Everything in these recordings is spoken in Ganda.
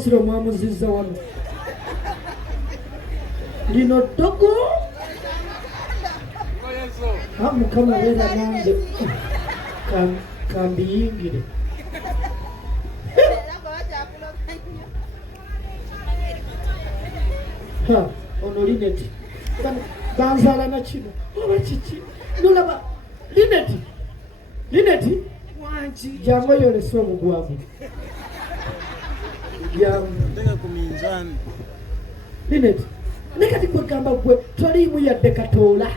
kasiro mwamuzizza wano lino ddogo mukama beera nange kambiyingire ono lineti banzaala nakino oba kiki nolaba lineti jangu oyolese omugwamu lineti nekati kwegamba gwe toliimu yadde katoola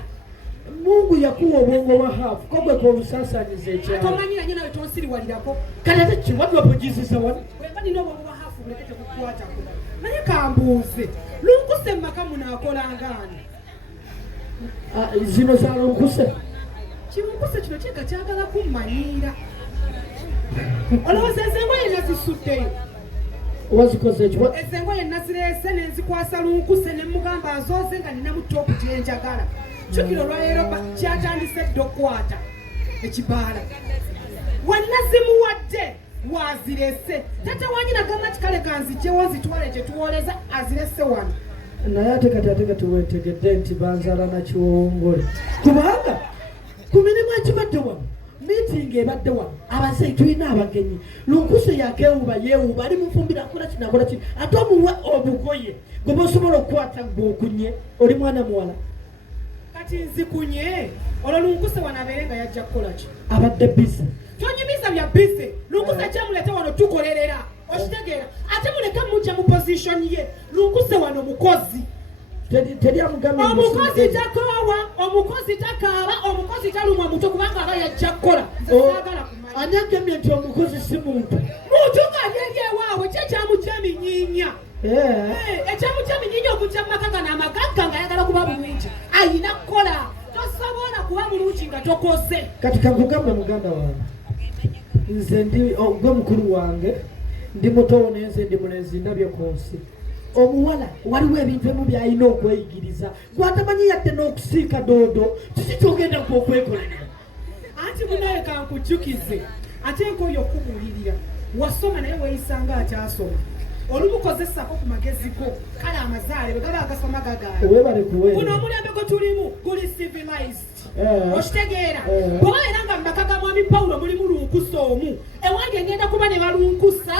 Mungu yakuwa obwongo wa hafu kogwe kwa obusasanyiza ekyalo tomanyira nyo nawe tonsiriwalirako kati ate kiwadde wapugizisa wano bwemba nina obwongo wa hafu bulekete kukwatako naye kambuuze lunkuse mumaka munaakolangani zino za lunkuse kimunkuse kino kyeka kyagala kummanyiira olowooza ezengoye nazisuddeyo wazikoze ekyo ezengoye nazireese nenzikwasa lunkuse nemugamba azooze nga nina mu topu gyenjagala Chukiro lwaleero kyatandise dde okukwata ekibaala wannazimuwadde wazirese tata wanyina gamba nti kale kanzigyewo nzitwale gye tuwoleza azirese wano naye ate kati weetegedde nti banzaala nakiwongole kubanga ku mirimu ekibadde wano miitingi ebadde wano abazeyi tulina abagenyi lunkuse yakeewuba yeewuba ali mufumbira akola kinakola kino ate omuwe obugoye gwe bosobola okukwata gwokunye oli mwana muwala kati nzikunye olwo lunkuse wano abeere nga yajja kukola ki abadde bisi tonyumiza bya bisi lunkuse kyamulete wano tukolerera okitegeera ate muleke mujja mu position ye lunkuse wano mukozi omukozi takoowa omukozi takaaba omukozi talumwa muto kubanga aba yajja kukola ani agambye nti omukozi si muntu ng'abyeri ewaabwe kye kyamujja eminyiinya ekyamujja eminyiinya okujja mu maka gano amagagga ng'ayagala kuba bulungi ayina kukola tosobola kuba bulungi nga tokoze kati kakugambe muganda wange nze gwe mukulu wange ndi mutowo nenze ndi mulenzi ndabye ku nsi omuwala waliwo ebintu ebimu byalina okweyigiriza gwatamanyi yadde n'okusiika doodo kiki kyogenda kwokwekolera anti munaye kankujjukize ate nk'oyo okumuwulirira wasoma naye weeyisanga akyasoma olumukozesako ku magezi go kale amazaale bwe gaba agasoma gagaali guno omulembe gwe tulimu guli civilized okitegeera bw'oba era nga mu maka ga mwami Pawulo mulimu lunkusa omu ewange ngenda kuba ne balunkusa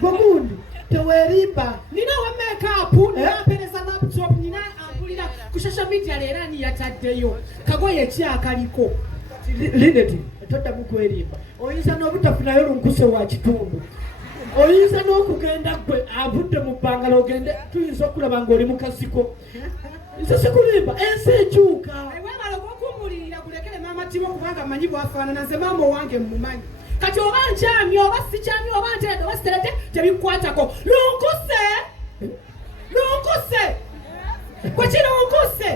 gwegundi tewerimba nina wa makeup ninapereza laptop nina ampulira ku social media leero ani yataddeyo kagoye kyakaliko lineti toddamu kwerimba oyinza n'obutafunayo lunkuse wa kitundu oyinza n'okugenda gwe avudde mu bbangala ogende tuyinza okulaba ng'oli mu kasiko nze sikulimba ensi ekyuka wemala ogw'okumbulirira gulekere maama Timo kubanga manyi bwafaanana nze maama owange mmumanyi kati oba nkyamye oba sikyamye oba nteredde oba siterete tebikukwatako lunkuse kwe kirunkuse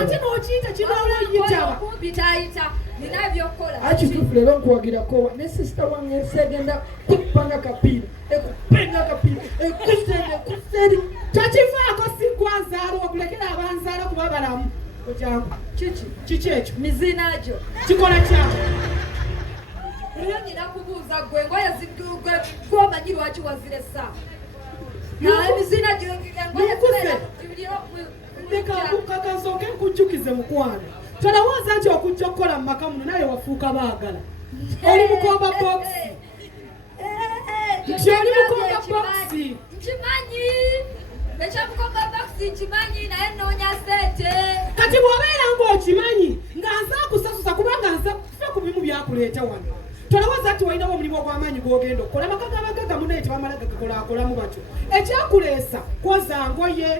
ate n'okiyita kinooluyitaba bitayita nina byokkola akituufu leero nkuwagirako ne sisita wange ensi egenda kuppanga kapiira ekupenga kapiira ekuseeri takifaako sinkwanzaala okulekera abanzaala kuba balamu okyangu kiki ekyo mizinagyo kikola kyako era nina kubuuza gwe ngoye zigugwe gwomanyi lwaki waziresa emizina gyonkakansooke nkujjukize mukwano tolowooza nti okujja okukola mu maka muno naye wafuuka baagala oli mukomba boxi nti oli mukomba boxi nkimanyi ekyamukomba boxi nkimanyi naye noonya sente kati bw'obeera ng'okimanyi nga nze akusasusa kubanga nze fe ku bimu byakuleeta wano tolowooza nti walinawo omulimu ogw'amaanyi gw'ogenda okukola amaka g'abagagga munaye tebamala gakolaakolamu batyo ekyakuleesa kwoza ngoye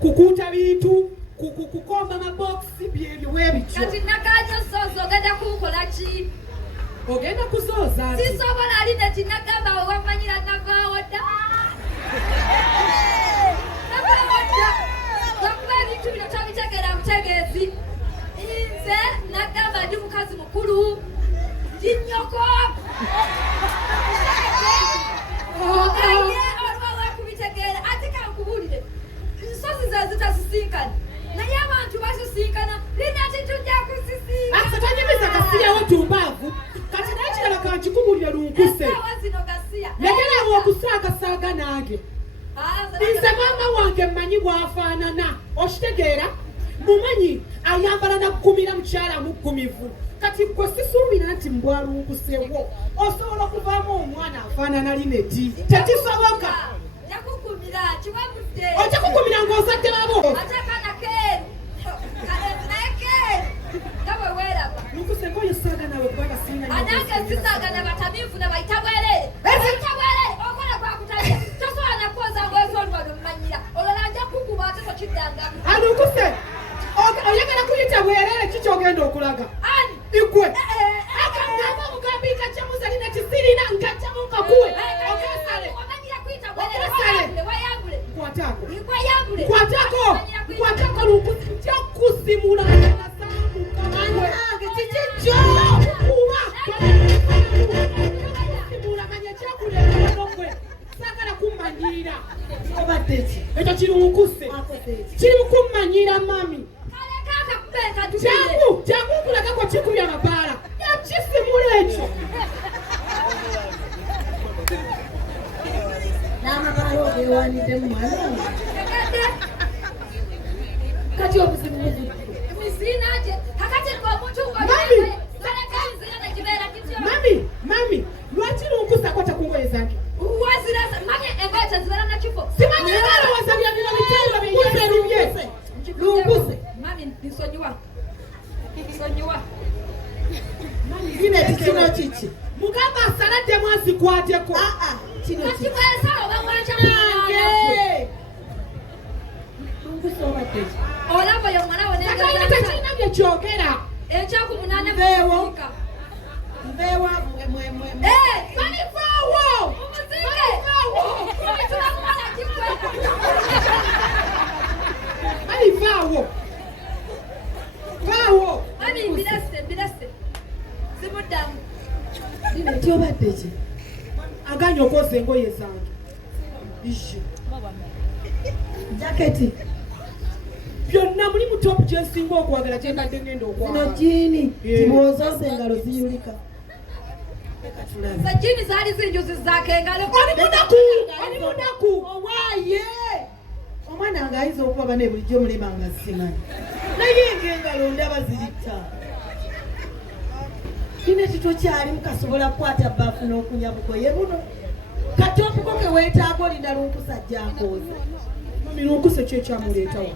kukuuta bintu kukomba mabokisi byebyo webityo kati nakanyo zooza ogenda kukola ki ogenda kuzooza sisobola lineti nagamba wewamanyira navaawo dda lwakuba ebintu bino tobitegeera butegeezi nze nagamba ndi mukazi mukulu ndi nnyoko ogaye olwa wakubitegeera ate kankubuulire nsozi ze zitasisinkana naye abantu basisinkana linati tujja kusisinkana tanyumiza kasiryawo tumbaavu kati naye kirala kankikubulire lunkuse Lekera okusaagasaaga nange. Nze maama wange mmanyi bw'afaanana. Okitegeera? Mumanyi ayambala n'aggumira mukyala muggumivu. Kati gwe sisuubira nti mbwalungusewo. Osobola okuvaamu omwana afaanana Lineti. Tekisoboka. Ojja kugumira ng'ozadde babo. Lukusenga oyo saaga nawe kubanga singa nnyo. Anange sisaaga na batamiivu na bayita bwerere. Bayita bwerere okola gwakutaya. Tosobola na kwoza ng'ezondwa n'omumanyira. Olwo nja kukuba ate tokiddangamu. Alukuse oyagala kuyita bwerere ki ky'ogenda okulaga? Ani? Igwe. Akangamba omugambi nkajjamuza Lineti sirina nkajjamu nkakuwe. Ogesale. Omanyira kuyita bwerere wayambule. Nkwatako. Wayambule. Nkwatako Lukuse nja kusimula nasambu kamanwe. Kikijjo. Kuba. Kusimula manya kyakulera n'ogwe. Saagala kummanyira. Obadde ki? Ekyo kiri Lukuse. Kiri kummanyira mami. Jangu kulagako kikubye amabaala. Yakisimula ekyo. N'amabaala ogeewaniddemu mwana wange. Kati obuzibu buzudde. Mami, lwaki Lukuse akwata ku ngoye zange? Simanyi balowooza bya bino bitendo byeyeerumye. Lukuse. Lineti kino kiki? Mugamba asaladdemu azikwateko. Kino kiki? Lukuse obadde ki? Olaba yo mwana wo Takayina tekirina bye kyogera. ekyakumunana Mbeewo. Mbeewo mwe. Balivaawo! Balivaawo! Vaawo! Lineti obadde ki? Aganye okwoza engoye zange. Ishe. Jaketi. Byonna muli mu topu gyensinga okwagala gye mbadde ngenda okwagala. Zino jiini. Tibw'ozoza engalo ziyulika. Sajini zaali zinjuzi zaake engalo. Oli munaku! Owaaye! Omwana nga ayinza okuba ne bulijjo mulema nga simanyi. Naye ng'engalo ndaba zirita. Lineti tokyalimu kasobola kukwata bbaafu n'okunya bugoye buno. Kati obuko ke weetaaga olinda Lukuse ajja akooza. Mami Lukuse ki ekyamuleetawo?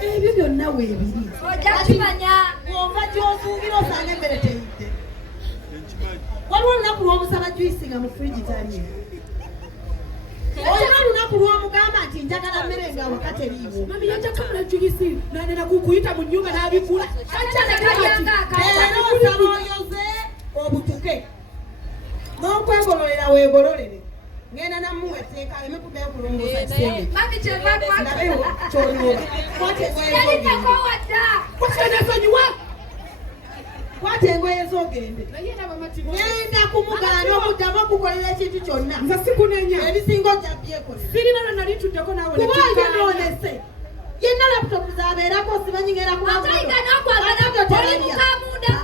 Ebyo byonna weebiri. Ojja kimanya. Bw'ova gy'osuubira osanga emmere teyidde. Waliwo olunaku lw'omusaba juyisi nga mu firigi taliimu. Olina olunaku lw'omugamba nti njagala mmere nga waka teriiwo. Mami yajja kamula juyisi n'anena kuyita mu nnyumba n'abigula. Leero osaba oyoze obutuke. N'okwegololera weegololere. Ngenda namuwe etteeka aleme kubeera kulongoosa kisenge. Mami kyevaako. Ndabeewo ky'olooba. Kwata engoye z'ogende. Kwasanyasonyiwa! Kwata engoye z'ogende. Ngenda kumugaana omuddamu okukolera ekintu kyonna. Nze sikunenya. Ebisinga ojja byekolera. Sirina lwe nali ntuddeko naawe Kuba oyonoonese. Yenna laputopu z'abeerako simanyi ngenda kuba Atayiga n'okwagala oli mukamunda.